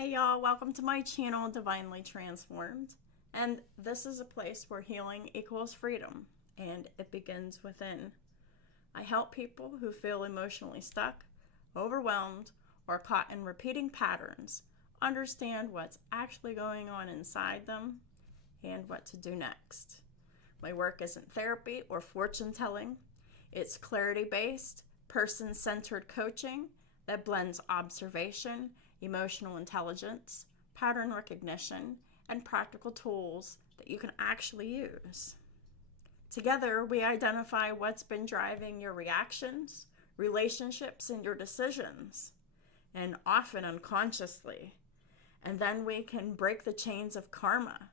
Hey y'all, welcome to my channel, Divinely Transformed. And this is a place where healing equals freedom, and it begins within. I help people who feel emotionally stuck, overwhelmed, or caught in repeating patterns understand what's actually going on inside them and what to do next. My work isn't therapy or fortune telling. It's clarity-based, person-centered coaching that blends observation, emotional intelligence, pattern recognition, and practical tools that you can actually use. Together, we identify what's been driving your reactions, relationships, and your decisions, and often unconsciously. And then we can break the chains of karma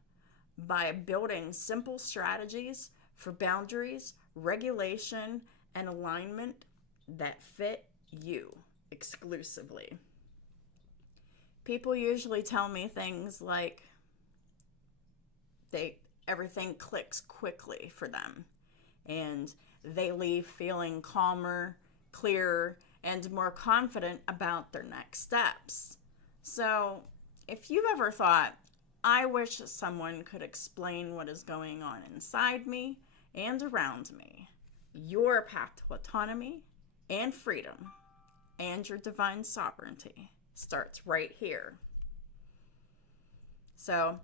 by building simple strategies for boundaries, regulation, and alignment that fit you exclusively. People usually tell me things like everything clicks quickly for them and they leave feeling calmer, clearer, and more confident about their next steps. So, if you've ever thought, I wish someone could explain what is going on inside me and around me, your path to autonomy and freedom and your divine sovereignty starts right here. So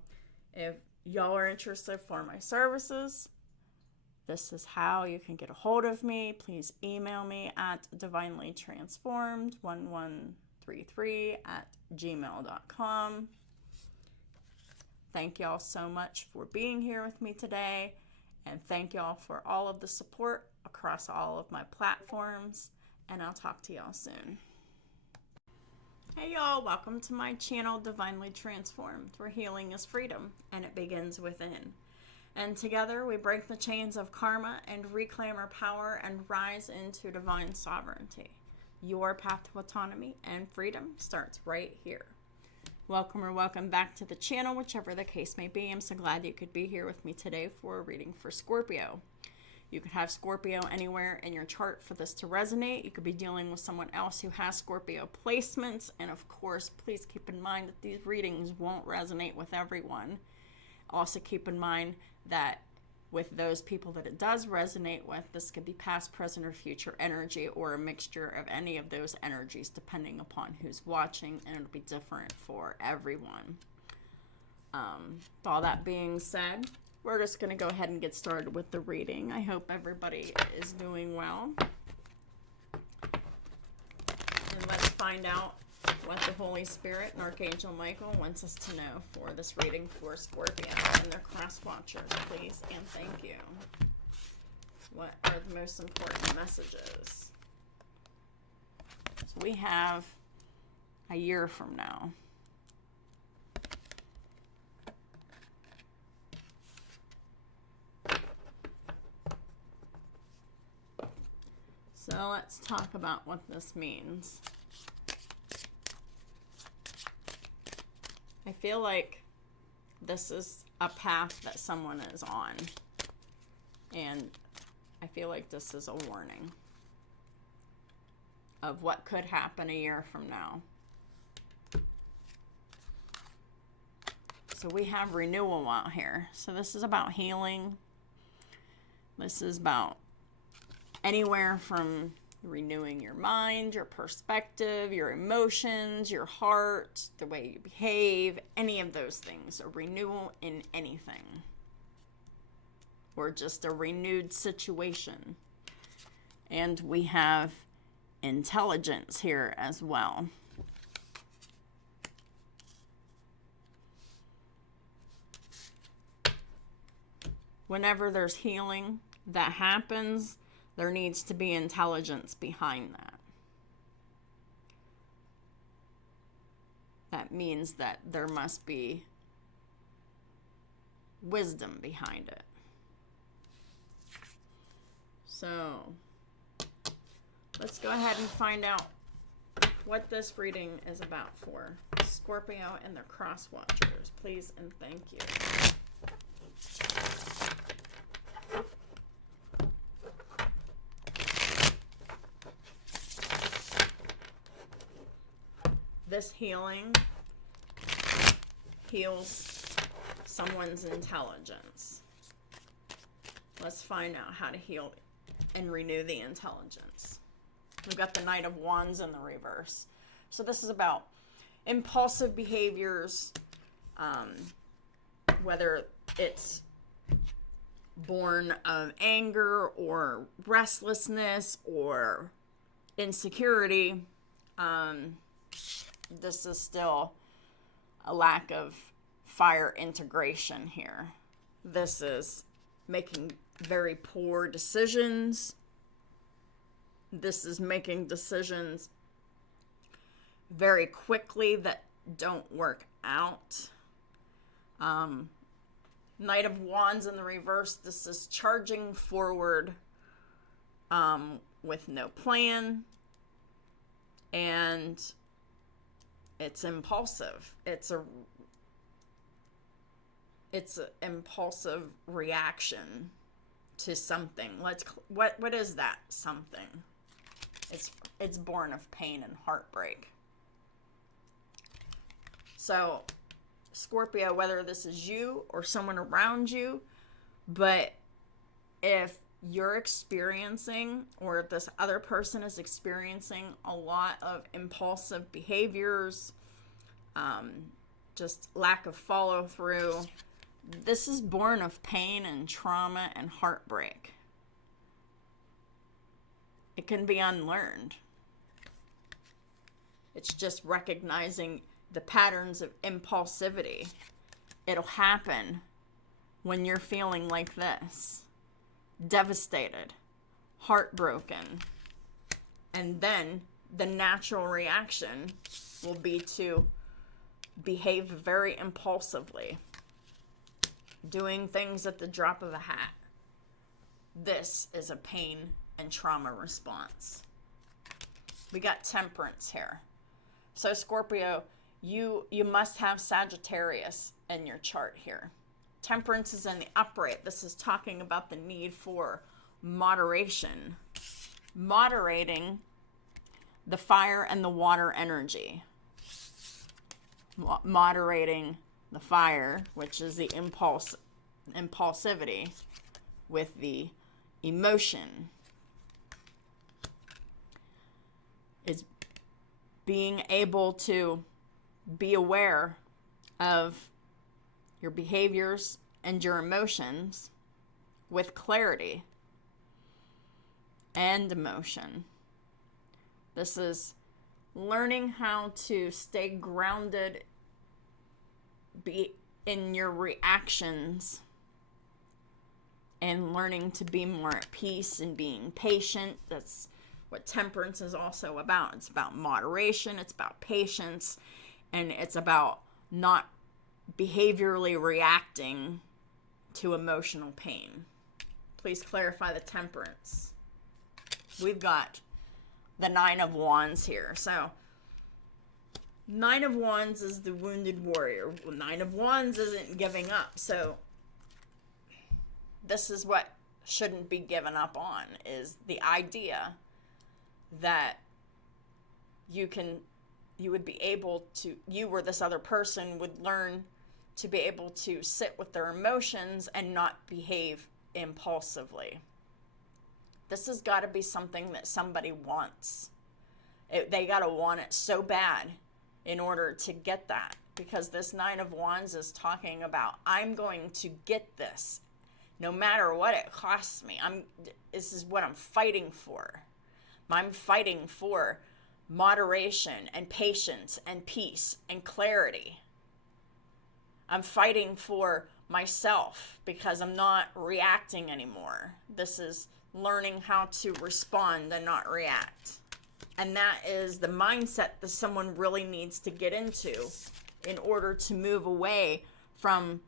if y'all are interested for my services, this is how you can get a hold of me. Please email me at divinelytransformed1133@gmail.com. Thank y'all so much for being here with me today, and thank y'all for all of the support across all of my platforms, and I'll talk to y'all soon. Hey y'all, welcome to my channel, Divinely Transformed, where healing is freedom, and it begins within. And together we break the chains of karma and reclaim our power and rise into divine sovereignty. Your path to autonomy and freedom starts right here. Welcome or welcome back to the channel, whichever the case may be. I'm so glad you could be here with me today for a reading for Scorpio. You could have Scorpio anywhere in your chart for this to resonate. You could be dealing with someone else who has Scorpio placements. And of course, please keep in mind that these readings won't resonate with everyone. Also keep in mind that with those people that it does resonate with, this could be past, present, or future energy, or a mixture of any of those energies depending upon who's watching, and it'll be different for everyone. With all that being said, we're just going to go ahead and get started with the reading. I hope everybody is doing well. And let's find out what the Holy Spirit and Archangel Michael wants us to know for this reading for Scorpio and their cross watchers, please, and thank you. What are the most important messages? So we have a year from now. So let's talk about what this means. I feel like this is a path that someone is on. And I feel like this is a warning of what could happen a year from now. So we have renewal out here. So this is about healing. This is about anywhere from renewing your mind, your perspective, your emotions, your heart, the way you behave, any of those things. A renewal in anything. Or just a renewed situation. And we have intelligence here as well. Whenever there's healing that happens, there needs to be intelligence behind that. That means that there must be wisdom behind it. So, let's go ahead and find out what this reading is about for Scorpio and their cross watchers. Please and thank you. This healing heals someone's intelligence? Let's find out how to heal and renew the intelligence. We've got the Knight of Wands in the reverse. So this is about impulsive behaviors, whether it's born of anger or restlessness or insecurity. This is still a lack of fire integration here. This is making very poor decisions. This is making decisions very quickly that don't work out. Knight of Wands in the reverse. This is charging forward with no plan. And it's impulsive. It's an impulsive reaction to something. What is that something? It's born of pain and heartbreak. So, Scorpio, whether this is you or someone around you, but if you're experiencing, or this other person is experiencing, a lot of impulsive behaviors, just lack of follow through, this is born of pain and trauma and heartbreak. It can be unlearned. It's just recognizing the patterns of impulsivity. It'll happen when you're feeling like this. Devastated, heartbroken. And then the natural reaction will be to behave very impulsively, doing things at the drop of a hat. This is a pain and trauma response. We got Temperance here. So Scorpio, you must have Sagittarius in your chart here. Temperance is in the upright. This is talking about the need for moderation. Moderating the fire and the water energy. Moderating the fire, which is the impulsivity, with the emotion. Is being able to be aware of your behaviors and your emotions with clarity and emotion. This is learning how to stay grounded in your reactions, and learning to be more at peace and being patient. That's what Temperance is also about. It's about moderation, it's about patience, and it's about not behaviorally reacting to emotional pain. Please clarify the Temperance. We've got the Nine of Wands here. So, Nine of Wands is the wounded warrior. Well, Nine of Wands isn't giving up. So, this is what shouldn't be given up on, is the idea that you would be able to, you or this other person would learn to be able to sit with their emotions and not behave impulsively. This has got to be something that somebody wants. They got to want it so bad in order to get that, because this Nine of Wands is talking about, I'm going to get this no matter what it costs me. This is what I'm fighting for. I'm fighting for moderation and patience and peace and clarity. I'm fighting for myself because I'm not reacting anymore. This is learning how to respond and not react. And that is the mindset that someone really needs to get into in order to move away from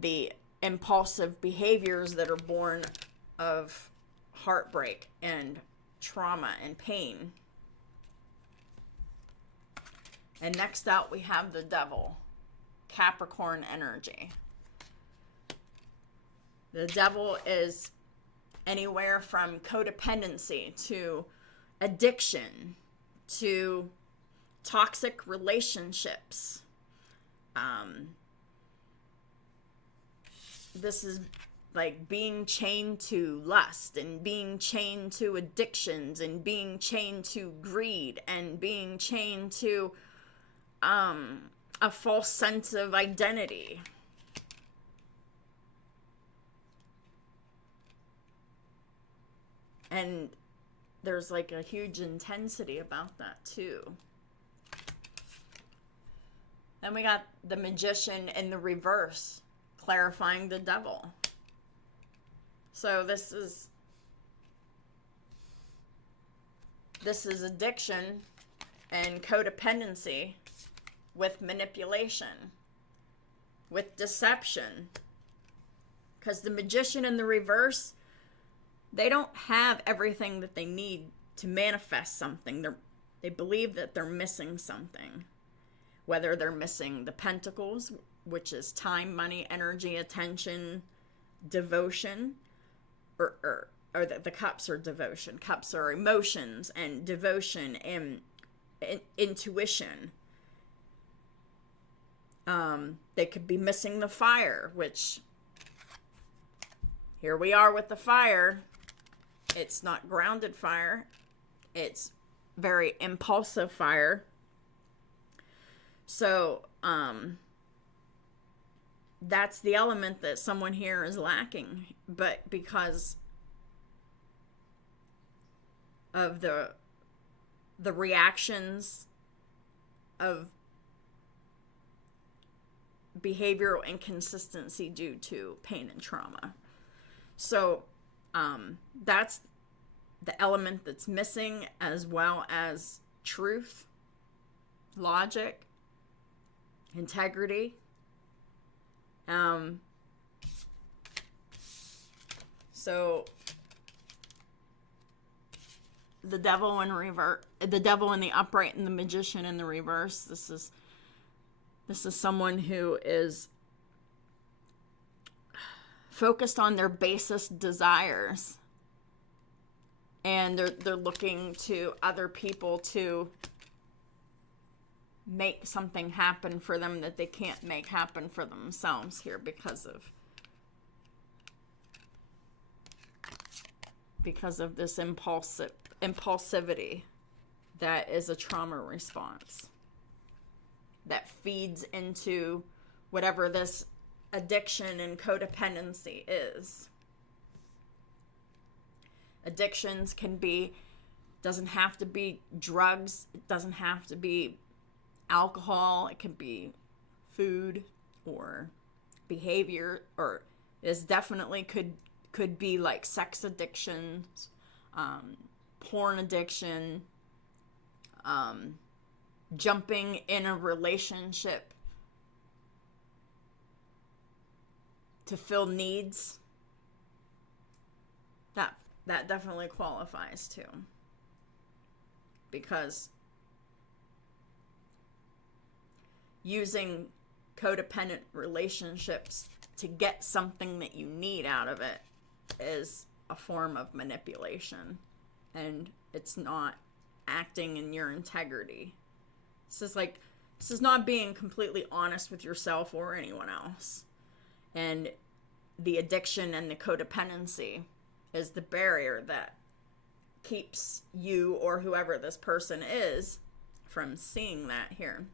the impulsive behaviors that are born of heartbreak and trauma and pain. And next out we have the Devil, Capricorn energy. The Devil is anywhere from codependency to addiction to toxic relationships, this is like being chained to lust and being chained to addictions and being chained to greed and being chained to a false sense of identity. And there's like a huge intensity about that too. Then we got the Magician in the reverse, clarifying the devil. So this is addiction and codependency with manipulation, with deception. Because the Magician in the reverse, they don't have everything that they need to manifest something. They believe that they're missing something. Whether they're missing the Pentacles, which is time, money, energy, attention, devotion, or the Cups are devotion. Cups are emotions and devotion and intuition. They could be missing the fire, which here we are with the fire. It's not grounded fire. It's very impulsive fire. So, that's the element that someone here is lacking. But because of the reactions of behavioral inconsistency due to pain and trauma. So, that's the element that's missing, as well as truth, logic, integrity. So the devil in the upright and the Magician in the reverse. This is someone who is focused on their basest desires, and they're looking to other people to make something happen for them that they can't make happen for themselves here because of this impulsivity that is a trauma response that feeds into whatever this addiction and codependency is. Addictions doesn't have to be drugs, it doesn't have to be alcohol, it could be food or behavior, or this definitely could be like sex addictions, porn addiction, jumping in a relationship to fill needs. That definitely qualifies too, because using codependent relationships to get something that you need out of it is a form of manipulation, and it's not acting in your integrity. This is not being completely honest with yourself or anyone else. And the addiction and the codependency is the barrier that keeps you or whoever this person is from seeing that here.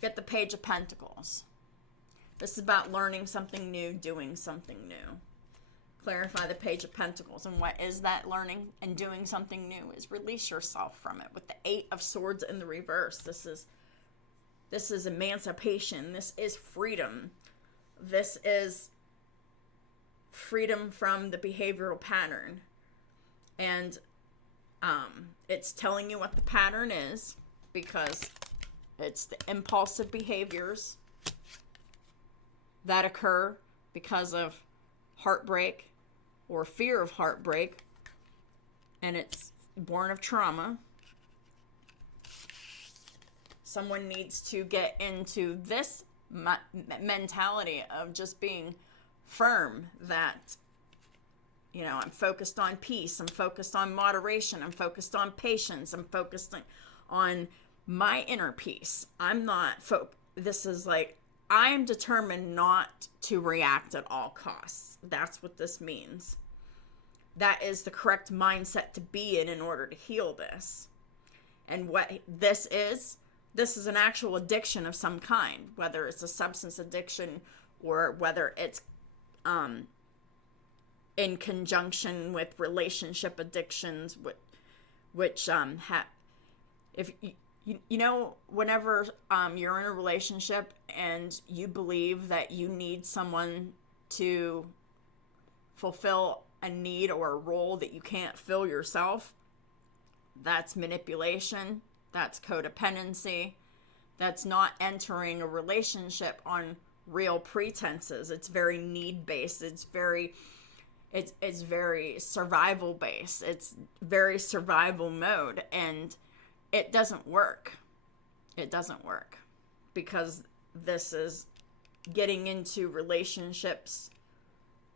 Get the Page of Pentacles. This is about learning something new, doing something new. Clarify the Page of Pentacles. And what is that learning and doing something new is release yourself from it. With the Eight of Swords in the reverse, this is emancipation. This is freedom. This is freedom from the behavioral pattern. And it's telling you what the pattern is, because it's the impulsive behaviors that occur because of heartbreak or fear of heartbreak, and it's born of trauma. Someone needs to get into this mentality of just being firm, that, you know, I'm focused on peace, I'm focused on moderation, I'm focused on patience, I'm focused on my inner peace. I'm not this is like, I am determined not to react at all costs. That's what this means. That is the correct mindset to be in order to heal this. And what this is an actual addiction of some kind, whether it's a substance addiction or whether it's in conjunction with relationship addictions, which if you know, whenever you're in a relationship and you believe that you need someone to fulfill a need or a role that you can't fill yourself, that's manipulation, that's codependency, that's not entering a relationship on real pretenses. It's very need-based, it's very survival based, it's very survival mode, and it doesn't work. It doesn't work because this is getting into relationships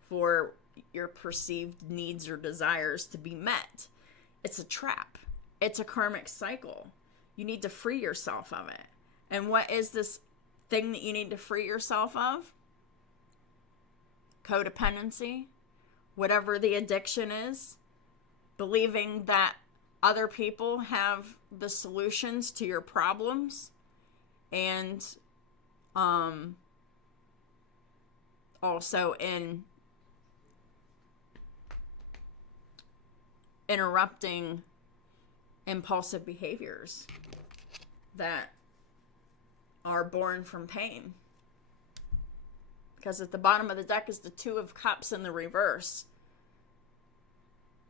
for your perceived needs or desires to be met. It's a trap. It's a karmic cycle. You need to free yourself of it. And what is this thing that you need to free yourself of? Codependency, whatever the addiction is, believing that other people have the solutions to your problems, and also in interrupting impulsive behaviors that are born from pain. Because at the bottom of the deck is the Two of Cups in the reverse.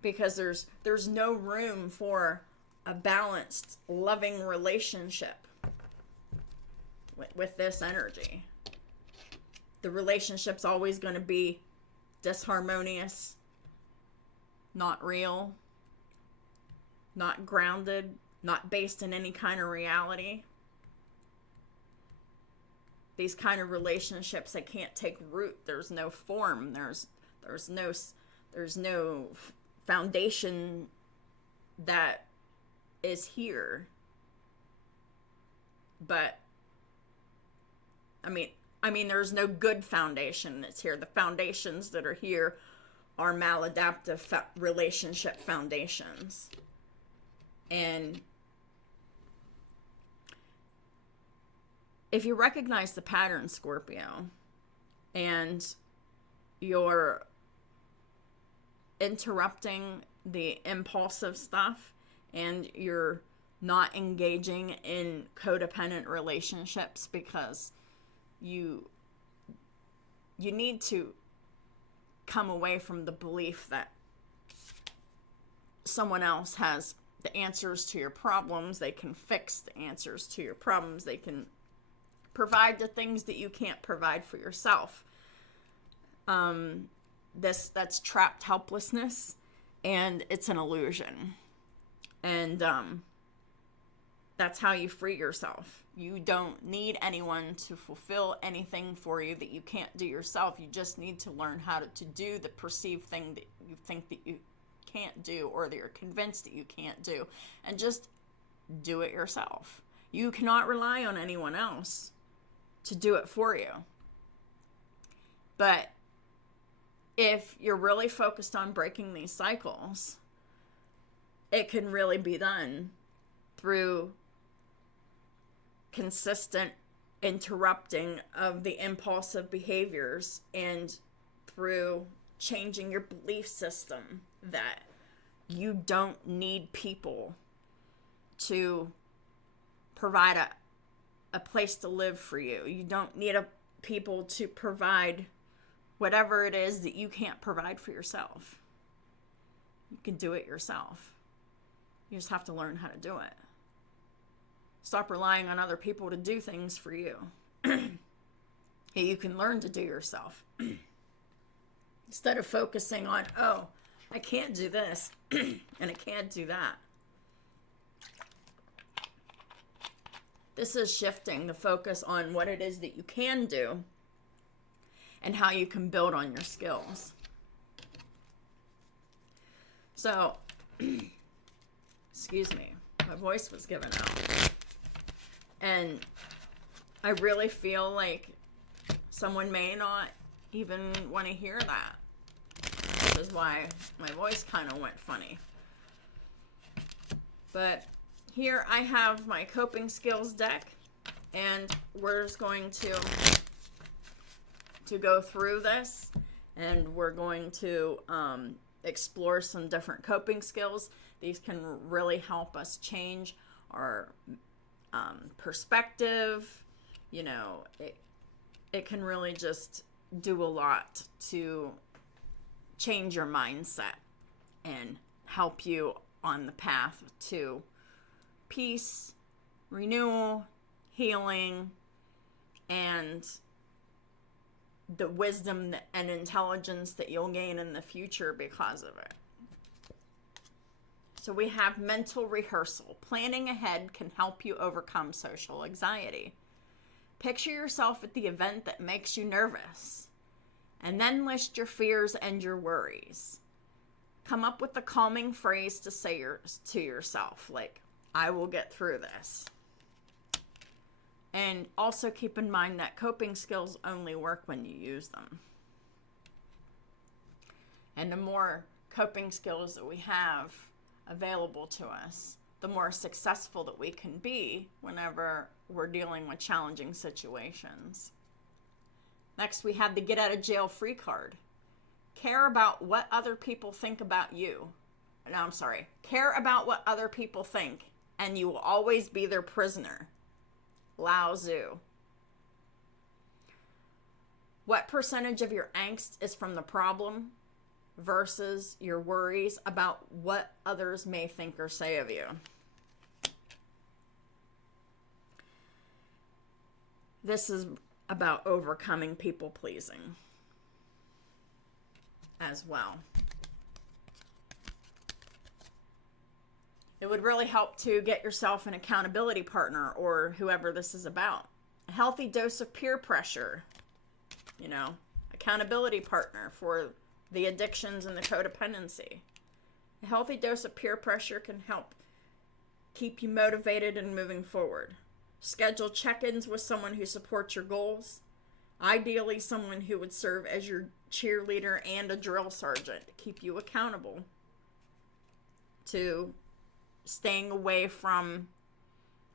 Because there's no room for a balanced, loving relationship with this energy. The relationship's always going to be disharmonious, not real, not grounded, not based in any kind of reality. These kind of relationships, they can't take root. There's no form. There's no foundation that is here. But I mean there's no good foundation that's here. The foundations that are here are maladaptive relationship foundations. And if you recognize the pattern, Scorpio, and you're interrupting the impulsive stuff and you're not engaging in codependent relationships because you need to come away from the belief that someone else has the answers to your problems. They can fix the answers to your problems. They can provide the things that you can't provide for yourself. That's trapped helplessness, and it's an illusion. And that's how you free yourself. You don't need anyone to fulfill anything for you that you can't do yourself. You just need to learn how to do the perceived thing that you think that you can't do, or that you're convinced that you can't do, and just do it yourself. You cannot rely on anyone else to do it for you. But if you're really focused on breaking these cycles, it can really be done through consistent interrupting of the impulsive behaviors and through changing your belief system that you don't need people to provide a place to live for you. You don't need people to provide whatever it is that you can't provide for yourself. You can do it yourself. You just have to learn how to do it. Stop relying on other people to do things for you. You can learn to do yourself. Instead of focusing on, oh, I can't do this and I can't do that. This is shifting the focus on what it is that you can do and how you can build on your skills. So, excuse me, my voice was giving out. And I really feel like someone may not even want to hear that, which is why my voice kind of went funny. But here I have my coping skills deck, and we're just going to go through this, and we're going to explore some different coping skills. These can really help us change our perspective. You know, it can really just do a lot to change your mindset and help you on the path to peace, renewal, healing, and the wisdom and intelligence that you'll gain in the future because of it. So we have mental rehearsal. Planning ahead can help you overcome social anxiety. Picture yourself at the event that makes you nervous, and then list your fears and your worries. Come up with a calming phrase to say to yourself, like, I will get through this. And also keep in mind that coping skills only work when you use them. And the more coping skills that we have available to us, the more successful that we can be whenever we're dealing with challenging situations. Next, we have the get out of jail free card. Care about what other people think about you. Care about what other people think, and you will always be their prisoner. Lao Tzu. What percentage of your angst is from the problem versus your worries about what others may think or say of you? This is about overcoming people pleasing as well. It would really help to get yourself an accountability partner or whoever this is about. A healthy dose of peer pressure, accountability partner for the addictions and the codependency. A healthy dose of peer pressure can help keep you motivated and moving forward. Schedule check-ins with someone who supports your goals. Ideally, someone who would serve as your cheerleader and a drill sergeant to keep you accountable to staying away from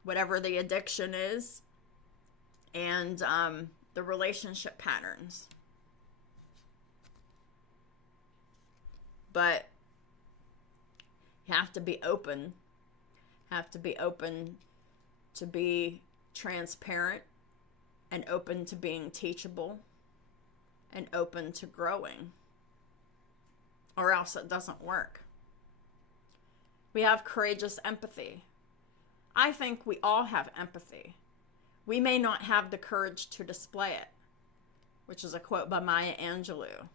whatever the addiction is and the relationship patterns. But you have to be open. To be transparent and open to being teachable and open to growing, or else it doesn't work. We have courageous empathy. I think we all have empathy. We may not have the courage to display it, which is a quote by Maya Angelou.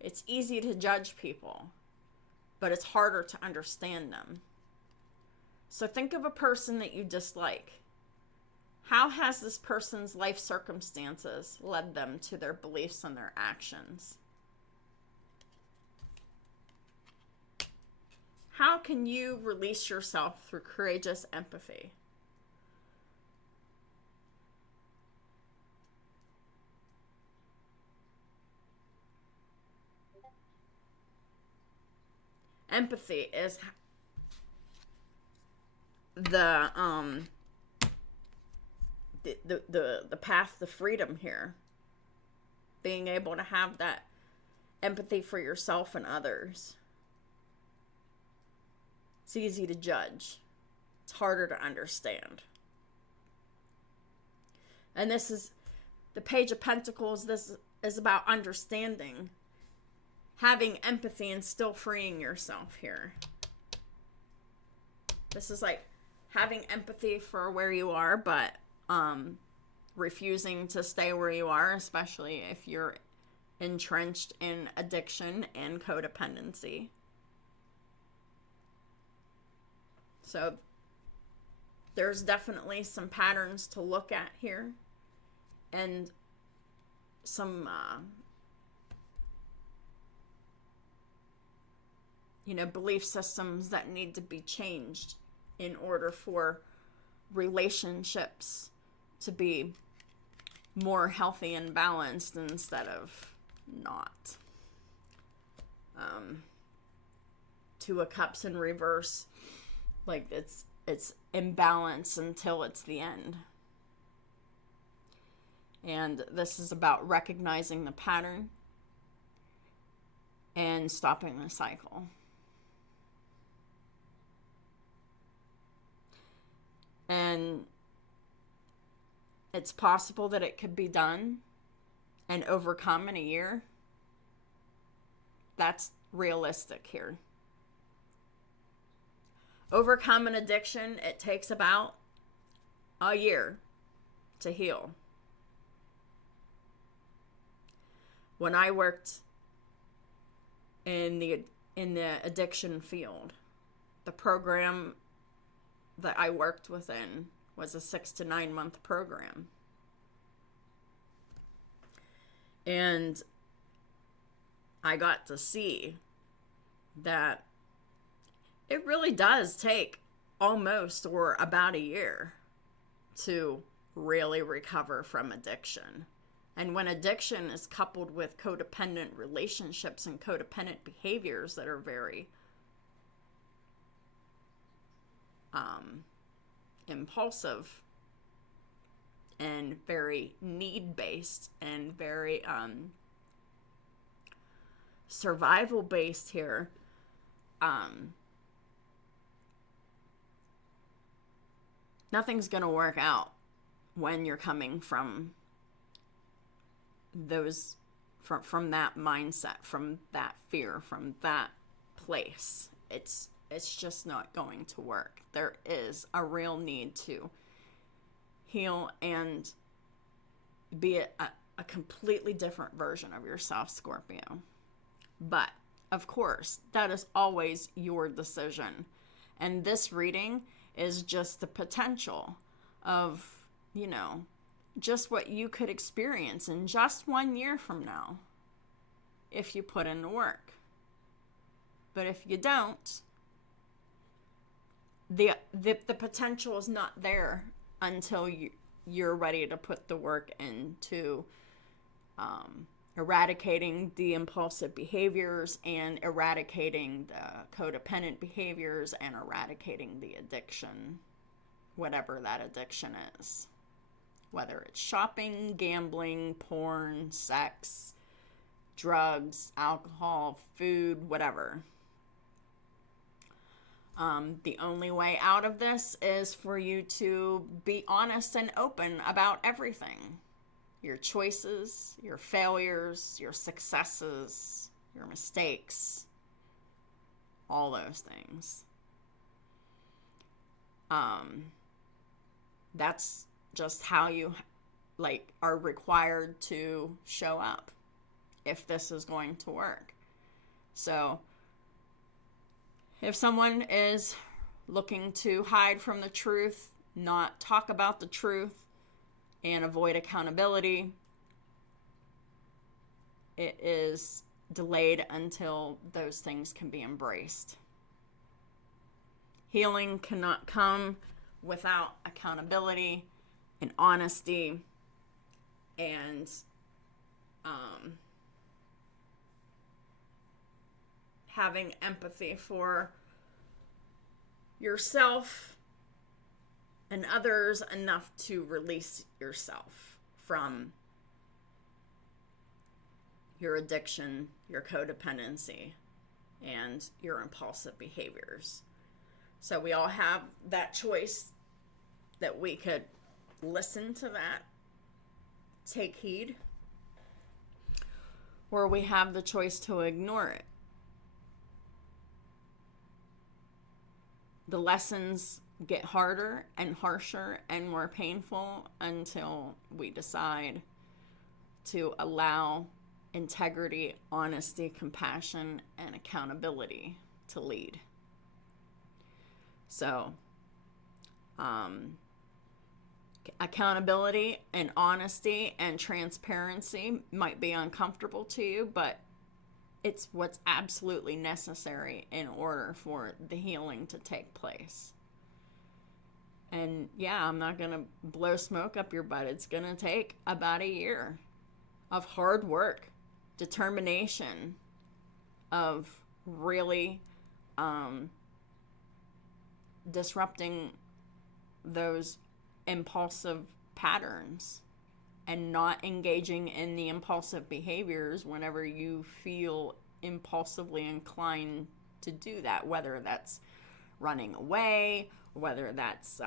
It's easy to judge people, but it's harder to understand them. So think of a person that you dislike. How has this person's life circumstances led them to their beliefs and their actions? How can you release yourself through courageous empathy? Empathy is the path to freedom here. Being able to have that empathy for yourself and others. It's easy to judge. It's harder to understand. And this is the Page of Pentacles. This is about understanding, having empathy, and still freeing yourself here. This is like having empathy for where you are, but refusing to stay where you are, especially if you're entrenched in addiction and codependency. So there's definitely some patterns to look at here, and some belief systems that need to be changed in order for relationships to be more healthy and balanced instead of not. Two of Cups in reverse, like it's imbalance until it's the end. And this is about recognizing the pattern and stopping the cycle. And it's possible that it could be done and overcome in a year. That's realistic here. Overcome an addiction, it takes about a year to heal. When I worked in the addiction field, the program that I worked within was a 6 to 9 month program. And I got to see that it really does take almost or about a year to really recover from addiction. And when addiction is coupled with codependent relationships and codependent behaviors that are very impulsive and very need-based and very survival-based here, nothing's going to work out when you're coming from those, from that mindset, from that fear, from that place. It's just not going to work. There is a real need to heal and be a completely different version of yourself, Scorpio. But, of course, that is always your decision. And this reading is just the potential of, just what you could experience in just 1 year from now if you put in the work. But if you don't, the potential is not there until you're ready to put the work into eradicating the impulsive behaviors and eradicating the codependent behaviors and eradicating the addiction, whatever that addiction is. Whether it's shopping, gambling, porn, sex, drugs, alcohol, food, whatever. The only way out of this is for you to be honest and open about everything. Your choices, your failures, your successes, your mistakes, all those things. That's just how you are required to show up if this is going to work. So if someone is looking to hide from the truth, not talk about the truth, and avoid accountability, it is delayed until those things can be embraced. Healing cannot come without accountability and honesty and having empathy for yourself and others enough to release yourself from your addiction, your codependency, and your impulsive behaviors. So we all have that choice that we could listen to that, take heed, or we have the choice to ignore it. The lessons get harder and harsher and more painful until we decide to allow integrity, honesty, compassion, and accountability to lead. So, accountability and honesty and transparency might be uncomfortable to you, but it's what's absolutely necessary in order for the healing to take place. And yeah, I'm not going to blow smoke up your butt. It's going to take about a year of hard work, determination, of really disrupting those impulsive patterns and not engaging in the impulsive behaviors whenever you feel impulsively inclined to do that, whether that's running away, whether that's,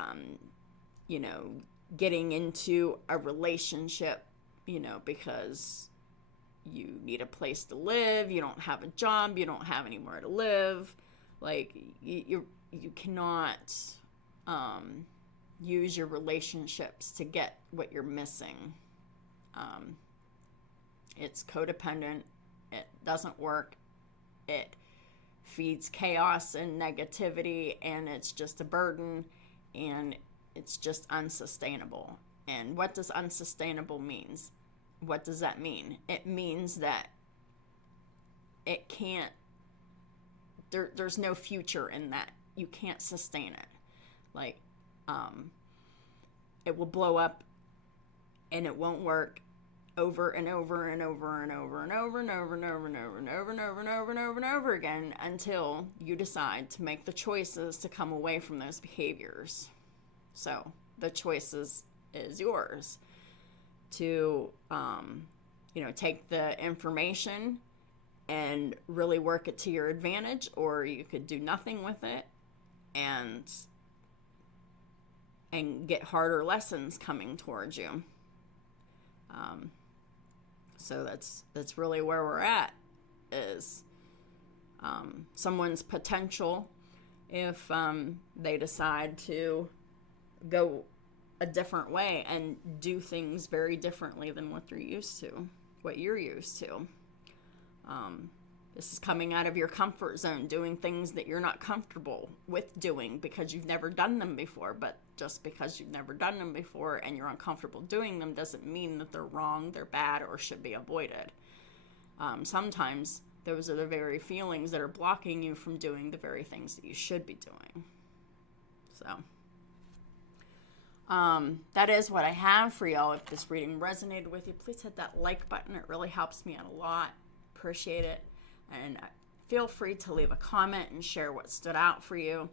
getting into a relationship, because you need a place to live, you don't have a job, you don't have anywhere to live. Like, you cannot use your relationships to get what you're missing. It's codependent. It doesn't work. It feeds chaos and negativity, and it's just a burden, and it's just unsustainable. And what does unsustainable means? What does that mean? It means that it can't, there's no future in that. You can't sustain it. Like, it will blow up, and it won't work over and over and over and over and over and over and over and over and over and over and over and over and over again until you decide to make the choices to come away from those behaviors. So the choices is yours to, take the information and really work it to your advantage, or you could do nothing with it and get harder lessons coming towards you. So that's really where we're at, is someone's potential, if they decide to go a different way and do things very differently than what you're used to. This is coming out of your comfort zone, doing things that you're not comfortable with doing because you've never done them before. But just because you've never done them before and you're uncomfortable doing them doesn't mean that they're wrong, they're bad, or should be avoided. Sometimes those are the very feelings that are blocking you from doing the very things that you should be doing. So that is what I have for y'all. If this reading resonated with you, please hit that like button. It really helps me out a lot. Appreciate it. And feel free to leave a comment and share what stood out for you.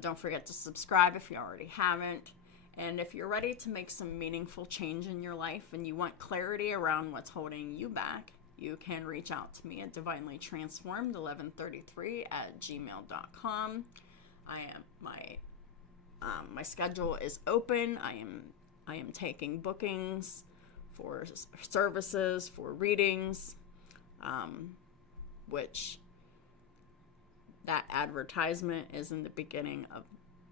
Don't forget to subscribe if you already haven't. And if you're ready to make some meaningful change in your life and you want clarity around what's holding you back, you can reach out to me at divinelytransformed1133@gmail.com. My schedule is open. I am taking bookings for services, for readings, which that advertisement is in the beginning of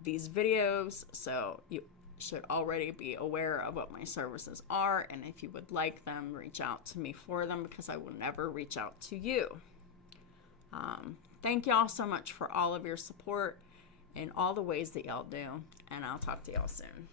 these videos, so you should already be aware of what my services are, and if you would like them, reach out to me for them, because I will never reach out to you. Thank y'all so much for all of your support in all the ways that y'all do, and I'll talk to y'all soon.